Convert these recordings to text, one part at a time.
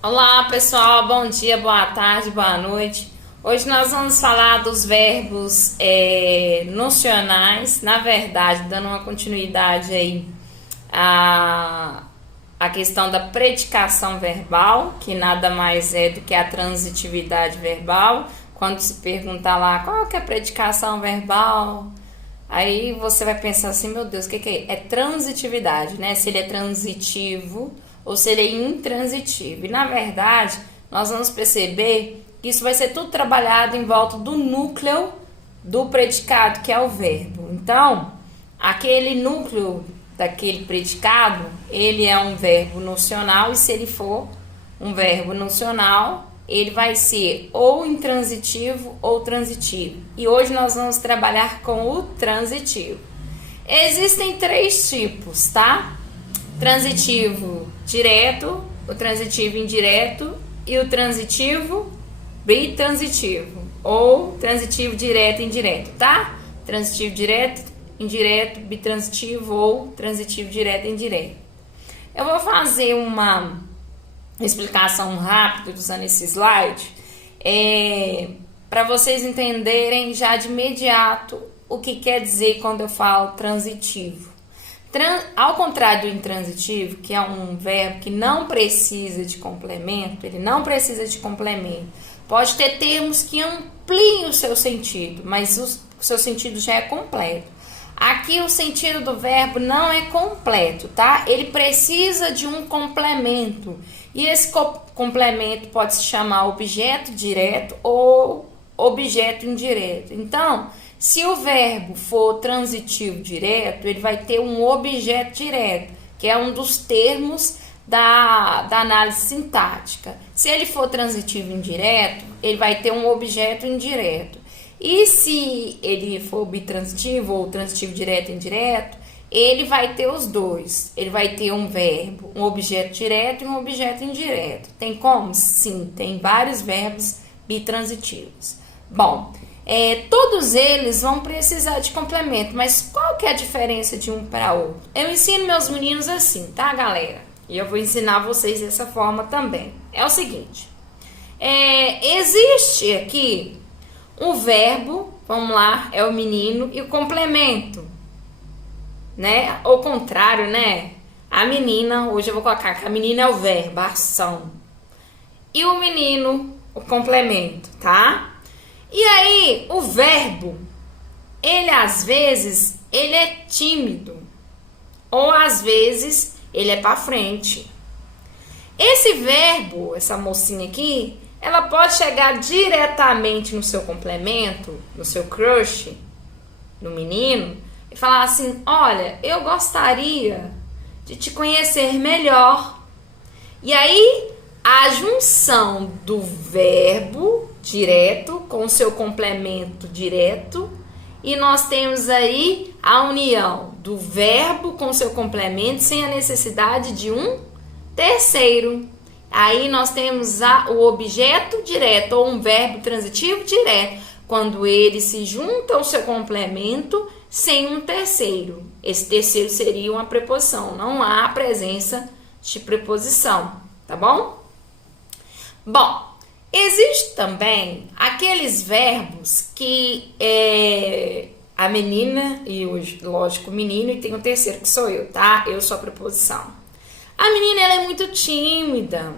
Olá pessoal, bom dia, boa tarde, boa noite. Hoje nós vamos falar dos verbos nocionais, na verdade, dando uma continuidade aí a questão da predicação verbal, que nada mais é do que a transitividade verbal. Quando se perguntar lá qual que é a predicação verbal, aí você vai pensar assim, meu Deus, o que é? É transitividade, né? Se ele é transitivo ou se ele é intransitivo. E na verdade, nós vamos perceber que isso vai ser tudo trabalhado em volta do núcleo do predicado, que é o verbo. Então, aquele núcleo daquele predicado, ele é um verbo nocional, e se ele for um verbo nocional, ele vai ser ou intransitivo ou transitivo. E hoje nós vamos trabalhar com o transitivo. Existem três tipos, tá? Transitivo direto, o transitivo indireto e o transitivo bitransitivo, ou transitivo direto e indireto, tá? Transitivo direto, indireto, bitransitivo ou transitivo direto e indireto. Eu vou fazer uma explicação rápida usando esse slide para vocês entenderem já de imediato o que quer dizer quando eu falo transitivo. Ao contrário do intransitivo, que é um verbo que não precisa de complemento, ele não precisa de complemento. Pode ter termos que ampliem o seu sentido, mas o seu sentido já é completo. Aqui o sentido do verbo não é completo, tá? Ele precisa de um complemento. E esse complemento pode se chamar objeto direto ou objeto indireto. Então, se o verbo for transitivo direto, ele vai ter um objeto direto, que é um dos termos da análise sintática. Se ele for transitivo indireto, ele vai ter um objeto indireto. E se ele for bitransitivo ou transitivo direto e indireto, ele vai ter os dois. Ele vai ter um verbo, um objeto direto e um objeto indireto. Tem como? Sim, tem vários verbos bitransitivos. Bom, todos eles vão precisar de complemento, mas qual que é a diferença de um para outro? Eu ensino meus meninos assim, tá, galera? E eu vou ensinar vocês dessa forma também. É o seguinte, existe aqui um verbo, vamos lá, é o menino, e o complemento, né? Ou contrário, né? A menina, hoje eu vou colocar que a menina é o verbo, a ação. E o menino, o complemento, tá? E aí, o verbo, ele às vezes, ele é tímido. Ou às vezes, ele é pra frente. Esse verbo, essa mocinha aqui, ela pode chegar diretamente no seu complemento, no seu crush, no menino, e falar assim, olha, eu gostaria de te conhecer melhor. E aí, a junção do verbo direto com o seu complemento direto, e nós temos aí a união do verbo com o seu complemento sem a necessidade de um terceiro. Aí nós temos o objeto direto ou um verbo transitivo direto, quando ele se junta ao seu complemento sem um terceiro. Esse terceiro seria uma preposição, não há a presença de preposição, tá bom? Bom, existe também aqueles verbos que a menina e lógico o menino, e tem o terceiro que sou eu, tá? Eu sou a preposição. A menina, ela é muito tímida.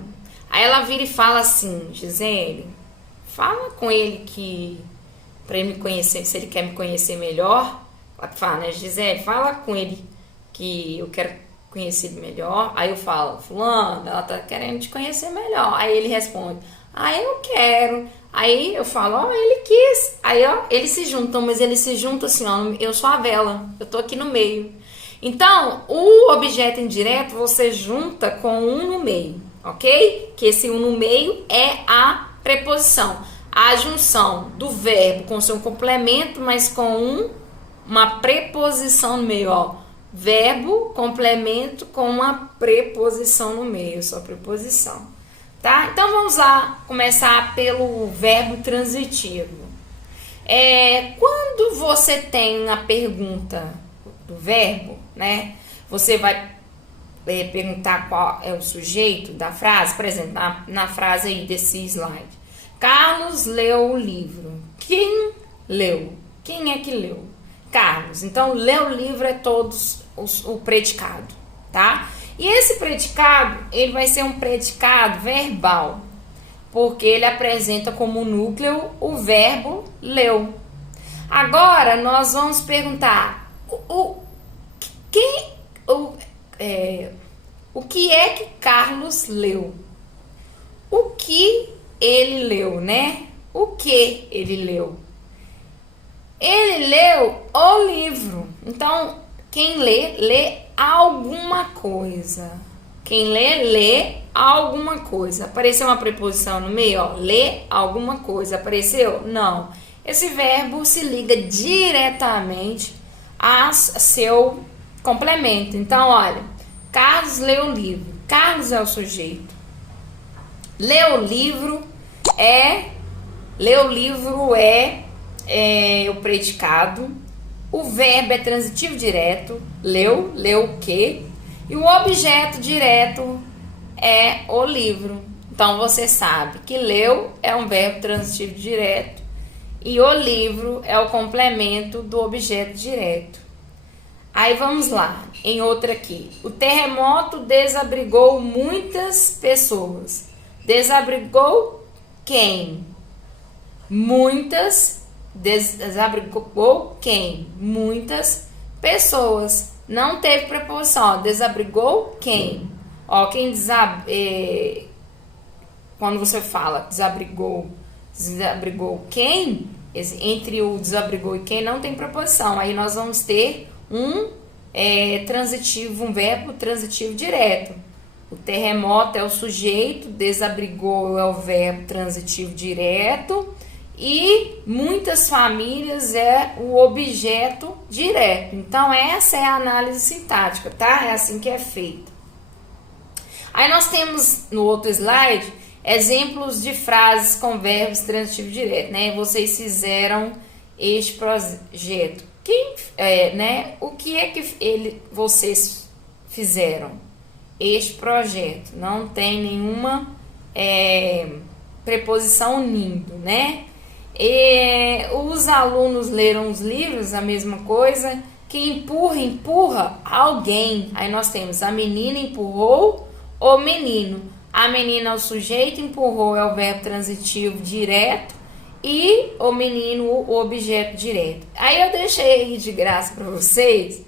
Aí ela vira e fala assim, Gisele, fala com ele pra ele me conhecer, se ele quer me conhecer melhor. Ela fala, né, Gisele, fala com ele que eu quero conhecer ele melhor. Aí eu falo, fulano, ela tá querendo te conhecer melhor. Aí ele responde, eu quero. Aí eu falo, ele quis. Aí, eles se juntam, mas eles se juntam assim, eu sou a vela, eu tô aqui no meio. Então, o objeto indireto você junta com um no meio, ok? Que esse um no meio é a preposição. A junção do verbo com seu complemento, mas com uma preposição no meio, ó. Verbo, complemento com uma preposição no meio, só preposição. Tá? Então, vamos lá começar pelo verbo transitivo. Quando você tem a pergunta do verbo, né? Você vai perguntar qual é o sujeito da frase, por exemplo, na frase aí desse slide. Carlos leu o livro. Quem leu? Quem é que leu? Carlos. Então, ler o livro é todos o predicado, tá? E esse predicado, ele vai ser um predicado verbal, porque ele apresenta como núcleo o verbo leu. Agora, nós vamos perguntar o que é que Carlos leu? O que ele leu, né? O que ele leu? Ele leu o livro. Então, quem lê, lê alguma coisa. Quem lê, lê alguma coisa. Apareceu uma preposição no meio, ó. Lê alguma coisa. Apareceu? Não. Esse verbo se liga diretamente a seu complemento. Então, olha. Carlos leu o livro. Carlos é o sujeito. Ler o livro é o predicado. O verbo é transitivo direto. Leu o quê? E o objeto direto é o livro. Então você sabe que leu é um verbo transitivo direto e o livro é o complemento do objeto direto. Aí vamos lá, em outra aqui. O terremoto desabrigou muitas pessoas. Desabrigou quem? Desabrigou quem? Muitas pessoas. Não teve preposição, ó. Desabrigou quem? Ó, quando você fala desabrigou quem? Entre o desabrigou e quem não tem preposição. Aí nós vamos ter um verbo transitivo direto. O terremoto é o sujeito, desabrigou é o verbo transitivo direto e muitas famílias é o objeto direto. Então, essa é a análise sintática, tá? É assim que é feito. Aí nós temos no outro slide exemplos de frases com verbos transitivos direto, né? Vocês fizeram este projeto. O que é que vocês fizeram? Este projeto não tem nenhuma preposição unindo, né? Os alunos leram os livros, a mesma coisa. Quem empurra alguém. Aí nós temos a menina empurrou o menino. A menina é o sujeito, empurrou é o verbo transitivo direto e o menino o objeto direto. Aí eu deixei de graça para vocês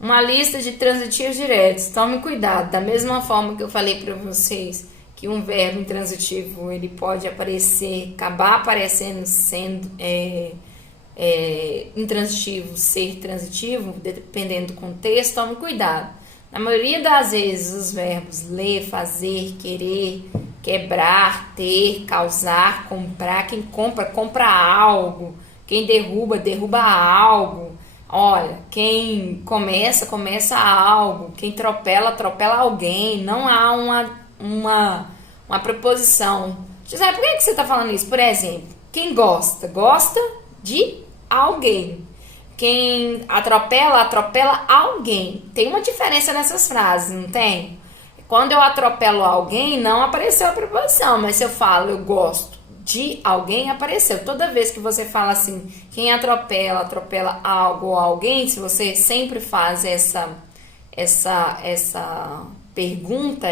uma lista de transitivos diretos. Tome cuidado, da mesma forma que eu falei para vocês que um verbo intransitivo ele pode acabar aparecendo sendo intransitivo, ser transitivo, dependendo do contexto. Tome cuidado. Na maioria das vezes os verbos ler, fazer, querer, quebrar, ter, causar, comprar. Quem compra algo. Quem derruba algo. Olha, quem começa algo. Quem atropela alguém. Não há uma preposição. José, por que você está falando isso? Por exemplo, quem gosta de alguém. Quem atropela alguém. Tem uma diferença nessas frases, não tem? Quando eu atropelo alguém, não apareceu a preposição, mas se eu falo eu gosto de alguém, apareceu. Toda vez que você fala assim, quem atropela algo ou alguém, se você sempre faz essa pergunta,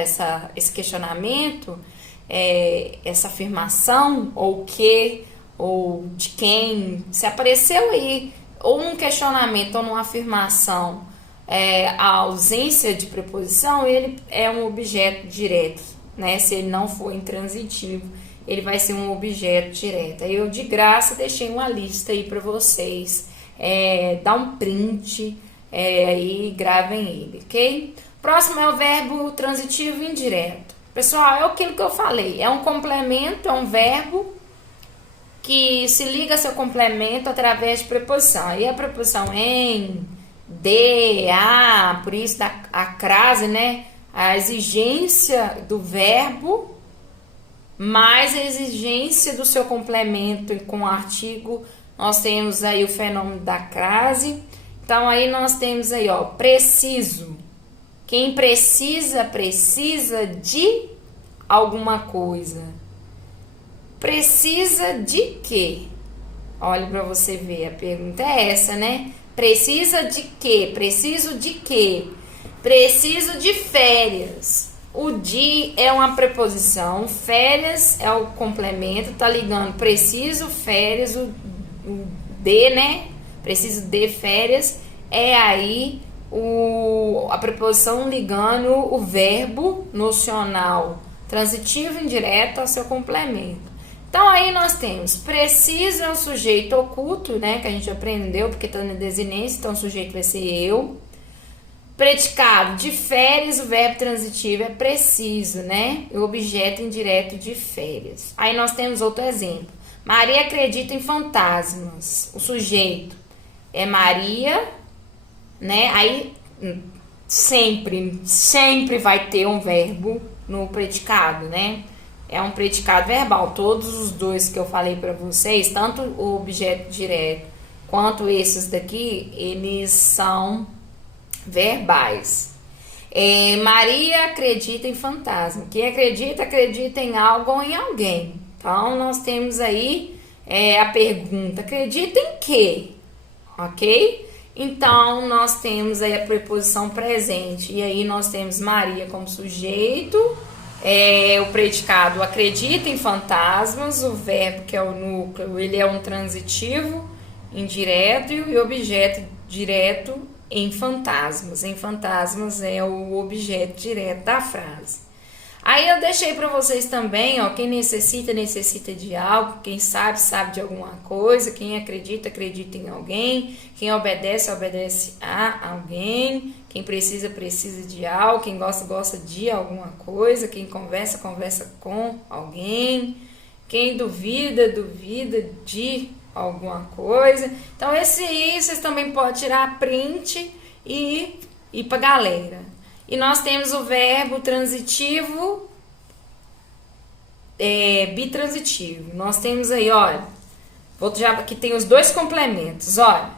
esse questionamento, essa afirmação, ou que, ou de quem, se apareceu aí, ou num questionamento ou numa afirmação, a ausência de preposição, ele é um objeto direto, né? Se ele não for intransitivo, ele vai ser um objeto direto. Aí eu de graça deixei uma lista aí para vocês, dá um print e gravem ele, ok? Próximo é o verbo transitivo indireto. Pessoal, é aquilo que eu falei, é um complemento, é um verbo que se liga a seu complemento através de preposição. Aí a preposição em, de, a, por isso a crase, né? A exigência do verbo mais a exigência do seu complemento com o artigo. Nós temos aí o fenômeno da crase. Então aí nós temos aí, ó, preciso. Quem precisa, precisa de alguma coisa. Precisa de quê? Olha para você ver, a pergunta é essa, né? Precisa de quê? Preciso de quê? Preciso de férias. O de é uma preposição, férias é o complemento, tá ligando preciso, férias, o de, né? Preciso de férias é aí a preposição ligando o verbo nocional transitivo indireto ao seu complemento. Então aí nós temos preciso é o sujeito oculto, né? Que a gente aprendeu porque está na desinência, então o sujeito vai ser eu. Predicado de férias, o verbo transitivo é preciso, né? O objeto indireto de férias. Aí nós temos outro exemplo. Maria acredita em fantasmas. O sujeito é Maria, né? Aí sempre vai ter um verbo no predicado, né? É um predicado verbal. Todos os dois que eu falei para vocês, tanto o objeto direto quanto esses daqui, eles são verbais. Maria acredita em fantasma. Quem acredita, acredita em algo ou em alguém. Então, nós temos aí a pergunta: acredita em quê? Ok? Então, nós temos aí a preposição presente. E aí, nós temos Maria como sujeito. O predicado acredita em fantasmas. O verbo, que é o núcleo, ele é um transitivo indireto. E o objeto direto em fantasmas. Em fantasmas é o objeto direto da frase. Aí eu deixei para vocês também, ó, quem necessita, necessita de algo, quem sabe, sabe de alguma coisa, quem acredita, acredita em alguém, quem obedece, obedece a alguém, quem precisa, precisa de algo, quem gosta, gosta de alguma coisa, quem conversa, conversa com alguém, quem duvida, duvida de alguma coisa. Então esse aí vocês também podem tirar print e ir para galera. E nós temos o verbo transitivo, bitransitivo. Nós temos aí, olha, aqui tem os dois complementos, olha.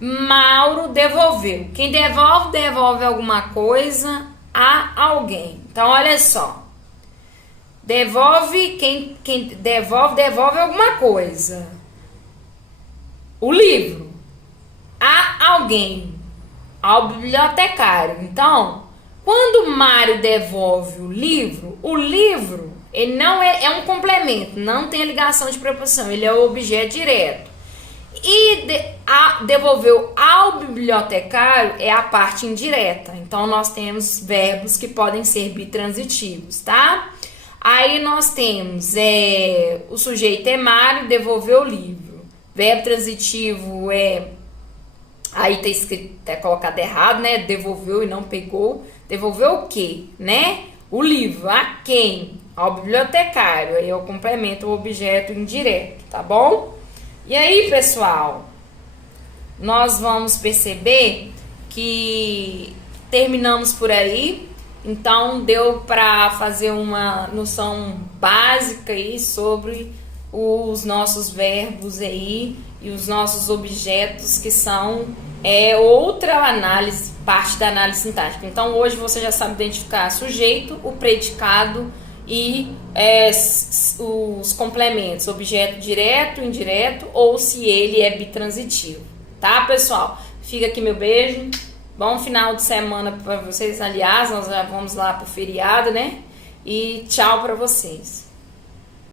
Mauro devolveu. Quem devolve, devolve alguma coisa a alguém. Então, olha só. Devolve, quem devolve, devolve alguma coisa. O livro a alguém, ao bibliotecário. Então, quando Mário devolve o livro, ele não é um complemento, não tem a ligação de preposição, ele é o objeto direto. E devolveu ao bibliotecário é a parte indireta. Então, nós temos verbos que podem ser bitransitivos, tá? Aí nós temos o sujeito é Mário, devolveu o livro. Verbo transitivo aí tá escrito, tá colocado errado, né? Devolveu e não pegou. Devolveu o quê, né? O livro. A quem? Ao bibliotecário. Aí eu complemento o objeto indireto, tá bom? E aí, pessoal, nós vamos perceber que terminamos por aí. Então, deu para fazer uma noção básica aí sobre os nossos verbos aí e os nossos objetos, que são outra análise, parte da análise sintática. Então, hoje você já sabe identificar sujeito, o predicado e os complementos, objeto direto, indireto, ou se ele é bitransitivo. Tá, pessoal? Fica aqui meu beijo. Bom final de semana para vocês. Aliás, nós já vamos lá pro feriado, né? E tchau para vocês.